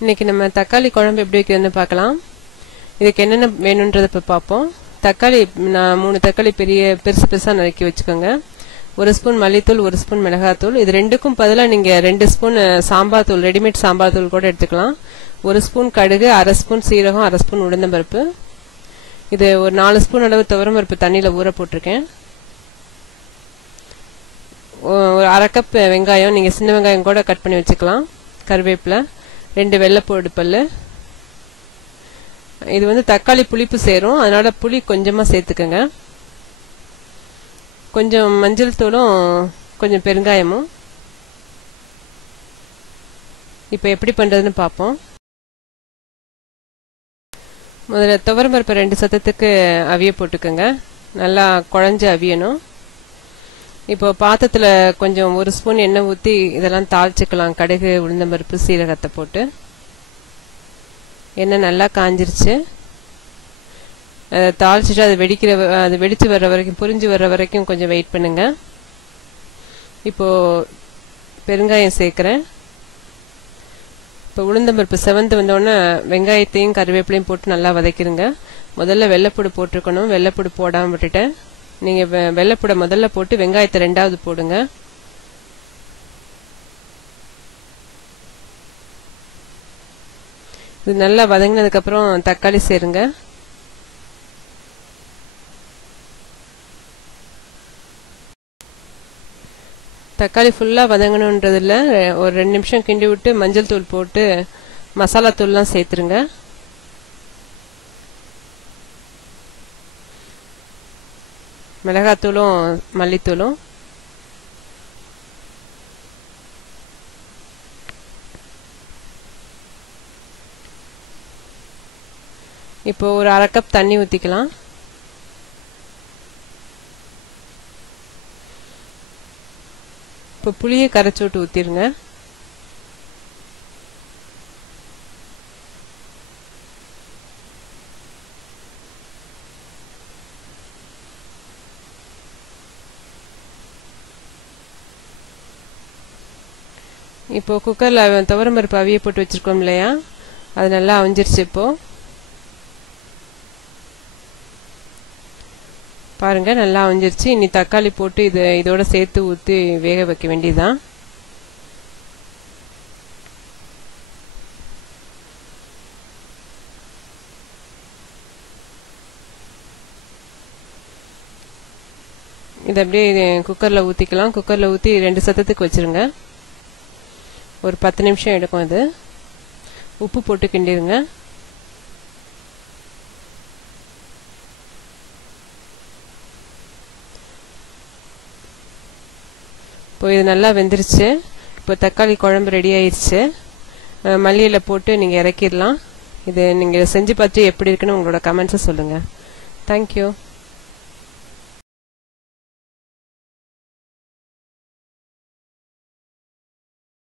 இன்னைக்கு நம்ம தக்காளி குழம்பு எப்படி வைக்கிறதுன்னு பார்க்கலாம். இதுக்கு என்னென்ன வேணுன்றதை இப்போ பார்ப்போம். தக்காளி நான் மூணு தக்காளி பெரிய பெருசு பெருசாக நறுக்கி வச்சுக்கோங்க. ஒரு ஸ்பூன் மல்லித்தூள் ஒரு ஸ்பூன் மிளகாத்தூள். இது ரெண்டுக்கும் பதிலாக நீங்கள் ரெண்டு ஸ்பூன் சாம்பார் தூள் ரெடிமேட் சாம்பார் தூள் கூட எடுத்துக்கலாம். ஒரு ஸ்பூன் கடுகு அரை ஸ்பூன் சீரகம் அரை ஸ்பூன் உளுந்தம்பருப்பு இது ஒரு நாலு ஸ்பூன் அளவு துவரம் பருப்பு தண்ணியில் ஊற போட்டிருக்கேன். ஒரு அரை கப் வெங்காயம் நீங்கள் சின்ன வெங்காயம் கூட கட் பண்ணி வச்சுக்கலாம். கருவேப்பிலை. ரெண்டு வெள்ளைப்பூடு பல் இது வந்து தக்காளி புளிப்பு சேரும். அதனால புளி கொஞ்சமாக சேர்த்துக்கோங்க. கொஞ்சம் மஞ்சள் தூளும் கொஞ்சம் பெருங்காயமும். இப்போ எப்படி பண்ணுறதுன்னு பார்ப்போம் முதல்ல துவரம் பருப்பு ரெண்டு சத்தத்துக்கு அவிய போட்டுக்கோங்க. நல்லா குழஞ்சு அவியணும். இப்போ பாத்திரத்தில் கொஞ்சம் ஒரு ஸ்பூன் எண்ணெய் ஊற்றி இதெல்லாம் தாளிச்சுக்கலாம். கடுகு உளுந்தம்பருப்பு சீரகத்தை போட்டு. எண்ணெய் நல்லா காஞ்சிருச்சு. அதை தாளிச்சிட்டு அது வெடிக்கிற அது வெடிச்சு வர்ற வரைக்கும் புரிஞ்சு வர்ற வரைக்கும் கொஞ்சம் வெயிட் பண்ணுங்க. இப்போ பெருங்காயம் சேர்க்குறேன். இப்போ உளுந்தம்பருப்பு செவந்து வந்தோடனே வெங்காயத்தையும் கருவேப்பிலையும் போட்டு நல்லா வதக்கிடுங்க முதல்ல வெள்ளைப்பூடு போட்டிருக்கணும். வெள்ளைப்பூடு போடாமல் விட்டுட்டேன். நீங்கள் வெள்ளைப்பூடை முதல்ல போட்டு வெங்காயத்தை ரெண்டாவது போடுங்க. இது நல்லா வதங்கினதுக்கப்புறம் தக்காளி சேருங்க. தக்காளி ஃபுல்லாக வதங்கணுன்றதுல ஒரு ரெண்டு நிமிஷம் கிண்டி விட்டு மஞ்சள் தூள் போட்டு மசாலா தூள்லாம் சேர்த்துருங்க. மிளகாத்தூளும் மல்லித்தூளும் இப்போ ஒரு அரை கப் தண்ணி ஊற்றிக்கலாம் இப்போ புளியை கரைச்சி விட்டு ஊற்றிருங்க இப்போ குக்கரில் துவரம் பருப்பு அவிய போட்டு வச்சுருக்கோம் இல்லையா? அது நல்லா அவிஞ்சிருச்சு இப்போது பாருங்க நல்லா அவிஞ்சிருச்சு. இனி தக்காளி போட்டு இது இதோட சேர்த்து ஊற்றி வேக வைக்க வேண்டியதுதான். இதை அப்படியே குக்கரில் ஊற்றிக்கலாம் குக்கரில் ஊற்றி ரெண்டு சத்தத்துக்கு வச்சுருங்க. ஒரு பத்து நிமிஷம் எடுக்கும் இது. உப்பு போட்டு கிண்டிடுங்க. இப்போ இது நல்லா வெந்துருச்சு. இப்போ தக்காளி குழம்பு ரெடி ஆயிடுச்சு மல்லியில் போட்டு நீங்கள் இறக்கிடலாம். இது நீங்கள் செஞ்சு பார்த்து எப்படி இருக்குன்னு உங்களோட கமெண்ட்ஸை சொல்லுங்கள் தேங்க்யூ